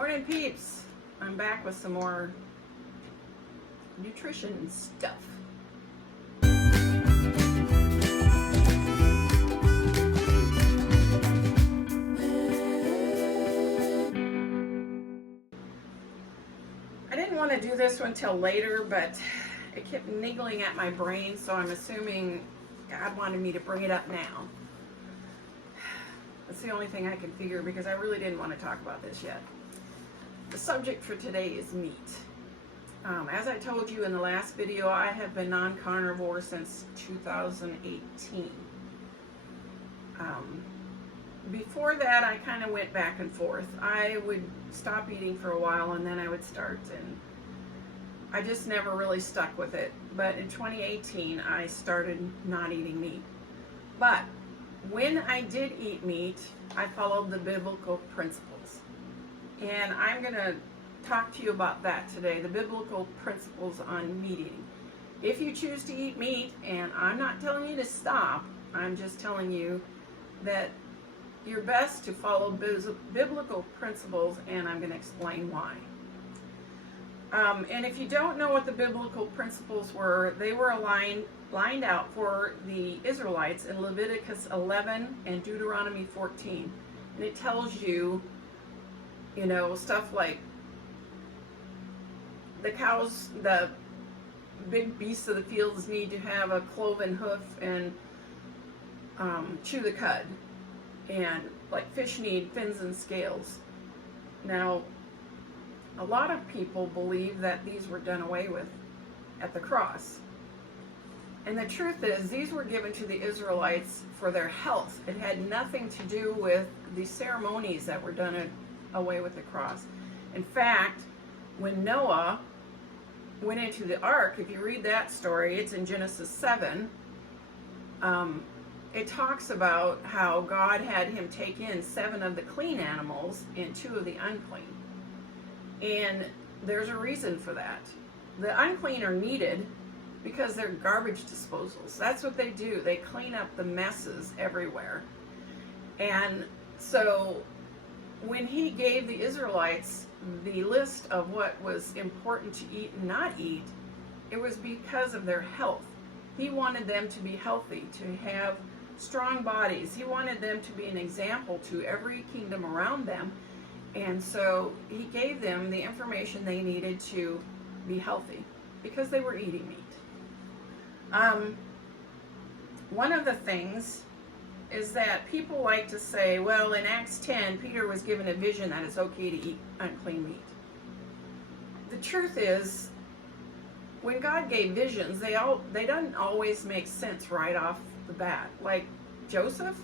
Morning peeps, I'm back with some more nutrition stuff. I didn't want to do this one till later, but it kept niggling at my brain, so I'm assuming God wanted me to bring it up now. That's the only thing I can figure because I really didn't want to talk about this yet. The subject for today is meat. As I told you in the last video, I have been non-carnivore since 2018. Before that, I kind of went back and forth. I would stop eating for a while and then I would start, and I just never really stuck with it. But in 2018, I started not eating meat. But when I did eat meat, I followed the biblical principles. And I'm going to talk to you about that today, the biblical principles on meat eating. If you choose to eat meat, and I'm not telling you to stop, I'm just telling you that you're best to follow biblical principles, and I'm going to explain why. And if you don't know what the biblical principles were, they were lined out for the Israelites in Leviticus 11 and Deuteronomy 14. And it tells you, you know, stuff like the cows, the big beasts of the fields need to have a cloven hoof and chew the cud. And like fish need fins and scales. Now, a lot of people believe that these were done away with at the cross. And the truth is, these were given to the Israelites for their health. It had nothing to do with the ceremonies that were done away with the cross. In fact, when Noah went into the ark, if you read that story, it's in Genesis 7, it talks about how God had him take in 7 of the clean animals and 2 of the unclean. And there's a reason for that. The unclean are needed because they're garbage disposals. That's what they do. They clean up the messes everywhere. And so when he gave the Israelites the list of what was important to eat and not eat, it was because of their health. He wanted them to be healthy, to have strong bodies. He wanted them to be an example to every kingdom around them. And so he gave them the information they needed to be healthy because they were eating meat. One of the things is that people like to say, well, in Acts 10, Peter was given a vision that it's okay to eat unclean meat. The truth is, when God gave visions, they don't always make sense right off the bat. Like Joseph,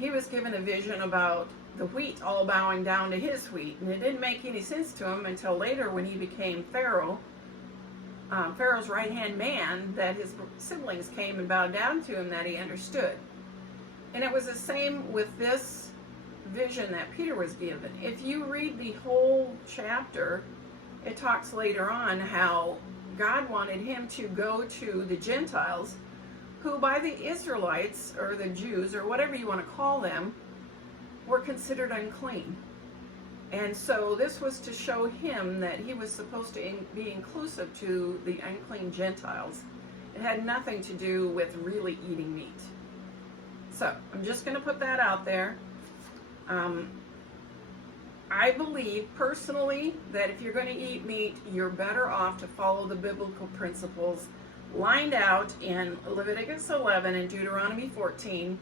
he was given a vision about the wheat all bowing down to his wheat, and it didn't make any sense to him until later when he became Pharaoh's right-hand man, that his siblings came and bowed down to him, that he understood. And it was the same with this vision that Peter was given. If you read the whole chapter, it talks later on how God wanted him to go to the Gentiles, who by the Israelites, or the Jews, or whatever you want to call them, were considered unclean. And so this was to show him that he was supposed to be inclusive to the unclean Gentiles. It had nothing to do with really eating meat. So I'm just going to put that out there. I believe personally that if you're going to eat meat, you're better off to follow the biblical principles lined out in Leviticus 11 and Deuteronomy 14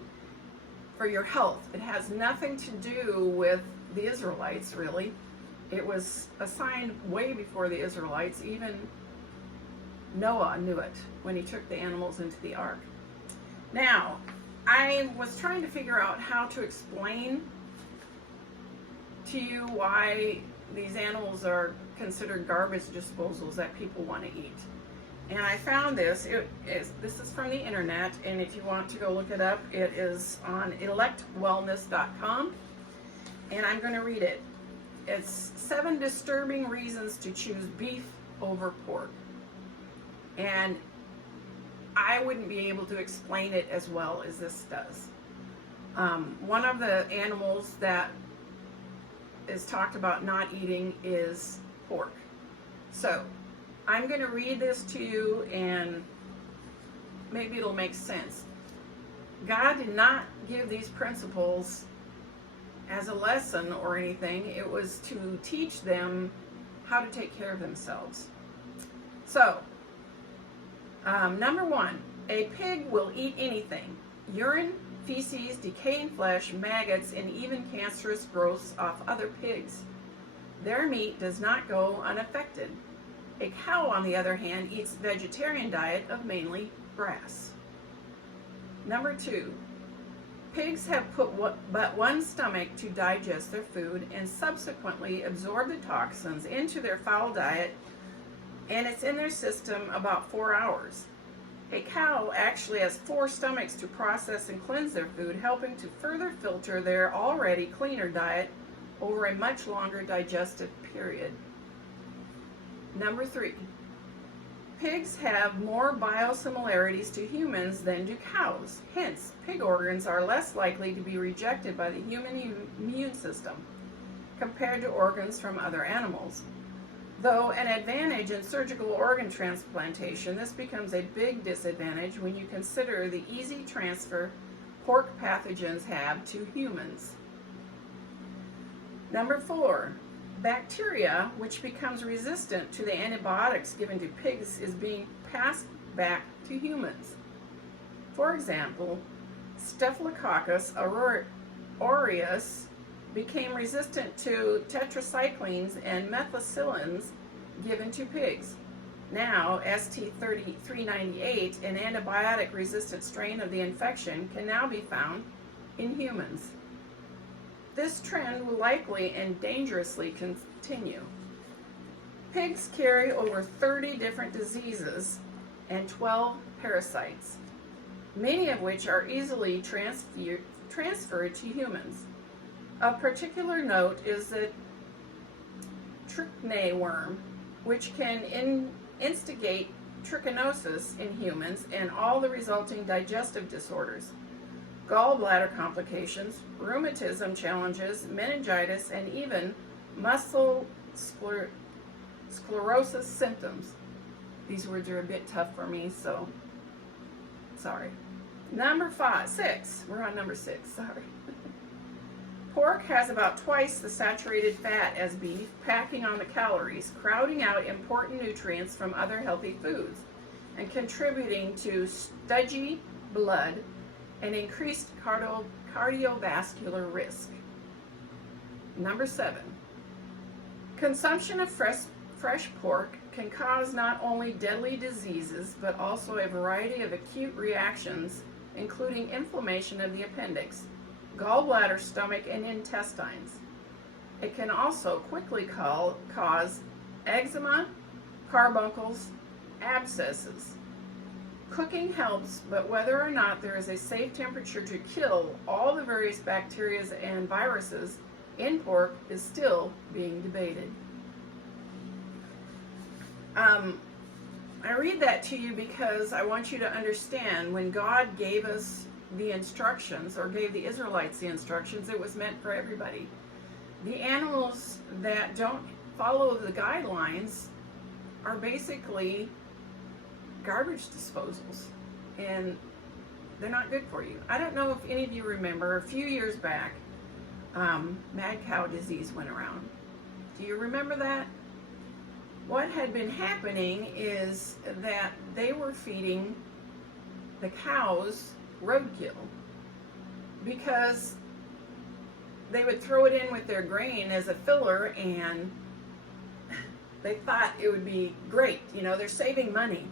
for your health. It has nothing to do with the Israelites, really. It was assigned way before the Israelites. Even Noah knew it when he took the animals into the ark. Now, I was trying to figure out how to explain to you why these animals are considered garbage disposals that people want to eat. And I found this. This is from the internet, and if you want to go look it up, it is on electwellness.com. And I'm going to read it. It's 7 disturbing reasons to choose beef over pork. And I wouldn't be able to explain it as well as this does. One of the animals that is talked about not eating is pork. So I'm going to read this to you and maybe it'll make sense. God did not give these principles as a lesson or anything. It was to teach them how to take care of themselves. So, number one, a pig will eat anything: urine, feces, decaying flesh, maggots, and even cancerous growths off other pigs. Their meat does not go unaffected. A cow, on the other hand, eats vegetarian diet of mainly grass. Number two, pigs have but one stomach to digest their food and subsequently absorb the toxins into their foul diet, and it's in their system about 4 hours. A cow actually has 4 stomachs to process and cleanse their food, helping to further filter their already cleaner diet over a much longer digestive period. Number 3, pigs have more biosimilarities to humans than do cows. Hence, pig organs are less likely to be rejected by the human immune system compared to organs from other animals. Though an advantage in surgical organ transplantation, this becomes a big disadvantage when you consider the easy transfer pork pathogens have to humans. Number 4, bacteria, which becomes resistant to the antibiotics given to pigs, is being passed back to humans. For example, Staphylococcus aureus became resistant to tetracyclines and methicillins given to pigs. Now, ST398, an antibiotic-resistant strain of the infection, can now be found in humans. This trend will likely and dangerously continue. Pigs carry over 30 different diseases and 12 parasites, many of which are easily transferred to humans. Of particular note is the trichinae worm, which can instigate trichinosis in humans and all the resulting digestive disorders, gallbladder complications, rheumatism challenges, meningitis, and even muscle sclerosis symptoms. These words are a bit tough for me, so sorry. Number 6, we're on number 6, sorry. Pork has about twice the saturated fat as beef, packing on the calories, crowding out important nutrients from other healthy foods, and contributing to stodgy blood and increased cardiovascular risk. Number 7, consumption of fresh pork can cause not only deadly diseases, but also a variety of acute reactions, including inflammation of the appendix, gallbladder, stomach, and intestines. It can also quickly cause eczema, carbuncles, abscesses. Cooking helps, but whether or not there is a safe temperature to kill all the various bacteria and viruses in pork is still being debated. I read that to you because I want you to understand when God gave us the instructions, or gave the Israelites the instructions, it was meant for everybody. The animals that don't follow the guidelines are basically garbage disposals, and they're not good for you. I don't know if any of you remember, a few years back, mad cow disease went around. Do you remember that? What had been happening is that they were feeding the cows roadkill because they would throw it in with their grain as a filler, and they thought it would be great. You know, they're saving money.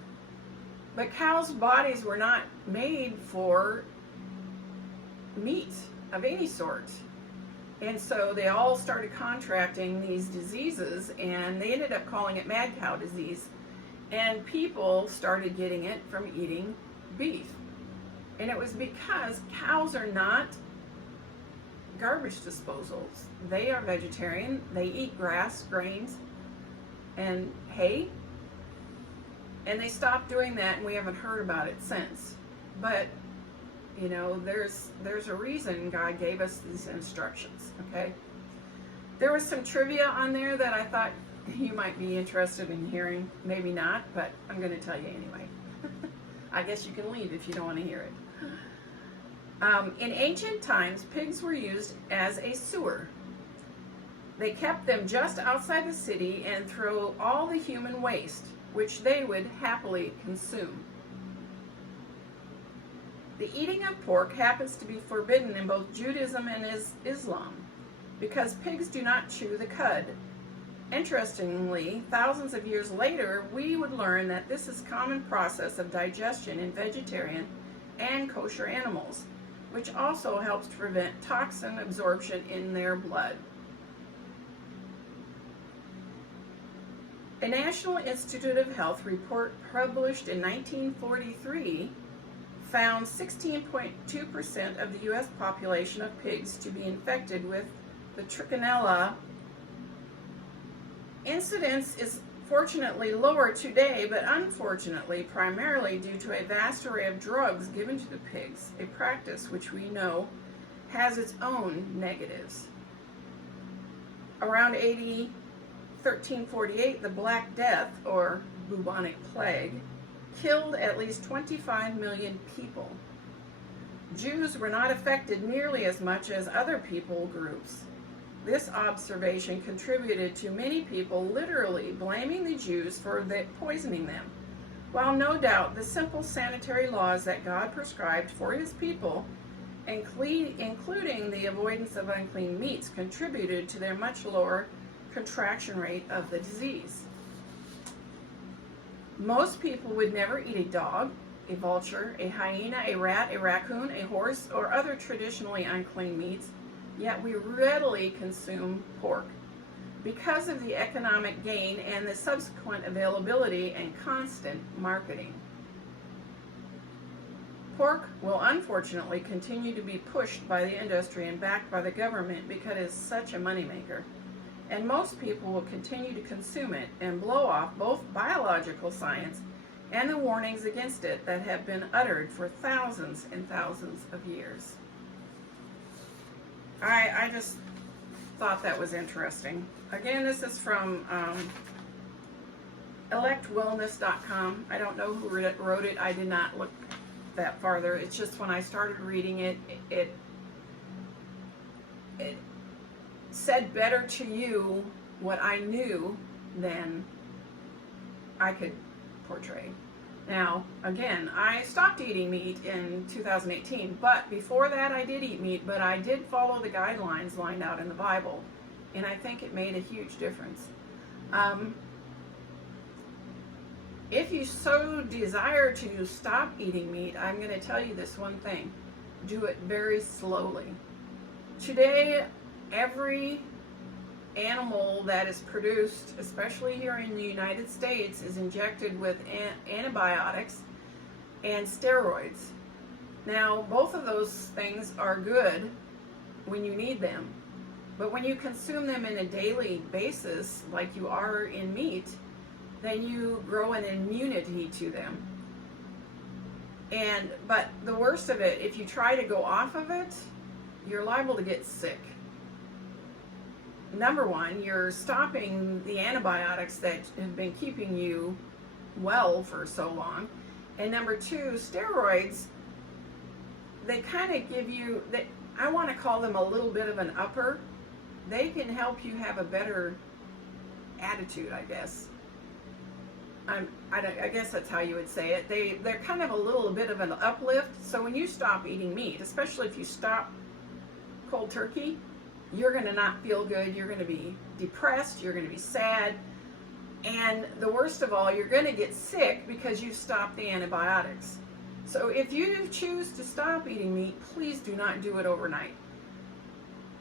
But cows' bodies were not made for meat of any sort. And so they all started contracting these diseases, and they ended up calling it mad cow disease. And people started getting it from eating beef. And it was because cows are not garbage disposals. They are vegetarian. They eat grass, grains, and hay. And they stopped doing that, and we haven't heard about it since. But you know, there's a reason God gave us these instructions, okay? There was some trivia on there that I thought you might be interested in hearing. Maybe not, but I'm going to tell you anyway. I guess you can leave if you don't want to hear it. In ancient times, pigs were used as a sewer. They kept them just outside the city and threw all the human waste, which they would happily consume. The eating of pork happens to be forbidden in both Judaism and Islam, because pigs do not chew the cud. Interestingly, thousands of years later, we would learn that this is a common process of digestion in vegetarian and kosher animals, which also helps to prevent toxin absorption in their blood. A National Institute of Health report published in 1943 found 16.2% of the U.S. population of pigs to be infected with the trichinella. Incidence is fortunately lower today, but unfortunately primarily due to a vast array of drugs given to the pigs, a practice which we know has its own negatives. Around 1348, the Black Death, or bubonic plague, killed at least 25 million people. Jews were not affected nearly as much as other people groups. This observation contributed to many people literally blaming the Jews for poisoning them, while no doubt the simple sanitary laws that God prescribed for his people, including the avoidance of unclean meats, contributed to their much lower contraction rate of the disease. Most people would never eat a dog, a vulture, a hyena, a rat, a raccoon, a horse, or other traditionally unclean meats, yet we readily consume pork because of the economic gain and the subsequent availability and constant marketing. Pork will unfortunately continue to be pushed by the industry and backed by the government because it is such a moneymaker. And most people will continue to consume it and blow off both biological science and the warnings against it that have been uttered for thousands and thousands of years. I just thought that was interesting. Again, this is from electwellness.com. I don't know who wrote it. I did not look that farther. It's just when I started reading it, it said better to you what I knew than I could portray. Now, again, I stopped eating meat in 2018, but before that I did eat meat, but I did follow the guidelines lined out in the Bible, and I think it made a huge difference. If you so desire to stop eating meat, I'm going to tell you this one thing. Do it very slowly. Today, every animal that is produced, especially here in the United States, is injected with antibiotics and steroids. Now, both of those things are good when you need them, but when you consume them in a daily basis, like you are in meat, then you grow an immunity to them. But the worst of it, if you try to go off of it, you're liable to get sick. Number one, you're stopping the antibiotics that have been keeping you well for so long. And number two, steroids, they kind of give you, I want to call them a little bit of an upper. They can help you have a better attitude, I guess. I guess that's how you would say it. They're kind of a little bit of an uplift. So when you stop eating meat, especially if you stop cold turkey, you're going to not feel good. You're going to be depressed. You're going to be sad. And the worst of all, you're going to get sick because you stopped the antibiotics. So if you choose to stop eating meat, please do not do it overnight.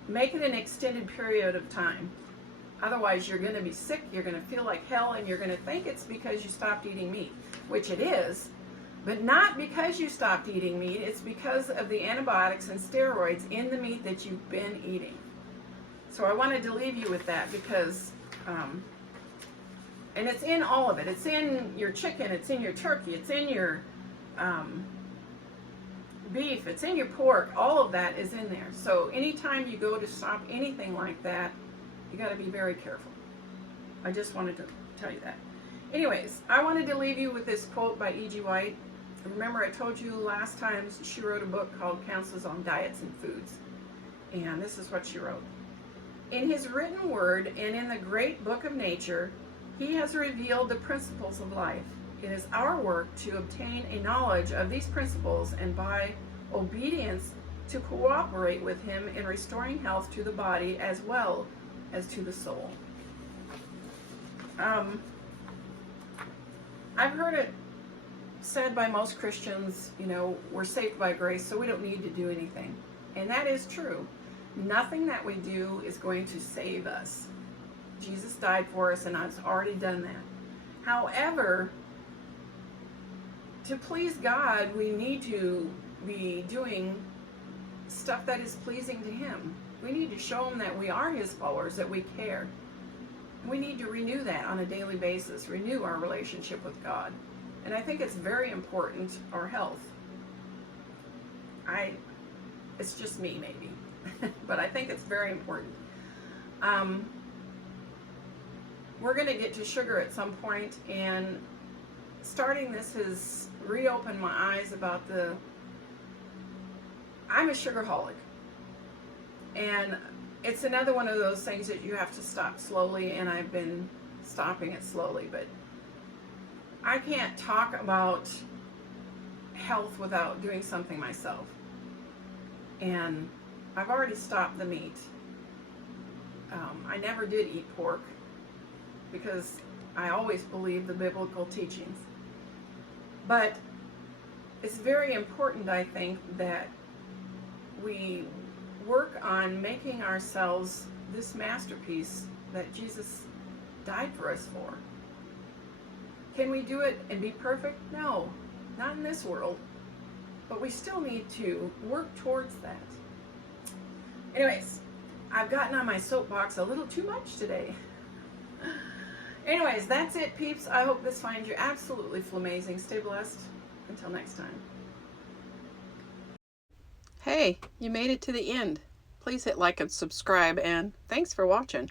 Make it an extended period of time. Otherwise, you're going to be sick, you're going to feel like hell, and you're going to think it's because you stopped eating meat, which it is, but not because you stopped eating meat. It's because of the antibiotics and steroids in the meat that you've been eating. So I wanted to leave you with that because, and it's in all of it. It's in your chicken, it's in your turkey, it's in your beef, it's in your pork. All of that is in there. So anytime you go to stop anything like that, You got to be very careful. I just wanted to tell you that. Anyways, I wanted to leave you with this quote by E.G. White. Remember, I told you last time she wrote a book called Counsels on Diets and Foods. And this is what she wrote. In his written word and in the great book of nature, he has revealed the principles of life. It is our work to obtain a knowledge of these principles and by obedience to cooperate with him in restoring health to the body as well as to the soul. I've heard it said by most Christians, you know, we're saved by grace, so we don't need to do anything. And that is true. Nothing that we do is going to save us. Jesus died for us and has already done that. However, to please God, we need to be doing stuff that is pleasing to him. We need to show him that we are his followers, that we care. We need to renew that on a daily basis, renew our relationship with God. And I think it's very important, our health. It's just me maybe, but I think it's very important. We're going to get to sugar at some point, and starting this has reopened my eyes about I'm a sugarholic. And it's another one of those things that you have to stop slowly, and I've been stopping it slowly, but I can't talk about health without doing something myself. And I've already stopped the meat. I never did eat pork because I always believed the biblical teachings. But it's very important, I think, that we work on making ourselves this masterpiece that Jesus died for us for. Can we do it and be perfect? No, not in this world. But we still need to work towards that. Anyways, I've gotten on my soapbox a little too much today. Anyways, that's it, peeps. I hope this finds you absolutely flamazing. Stay blessed. Until next time. Hey, you made it to the end. Please hit like and subscribe, and thanks for watching.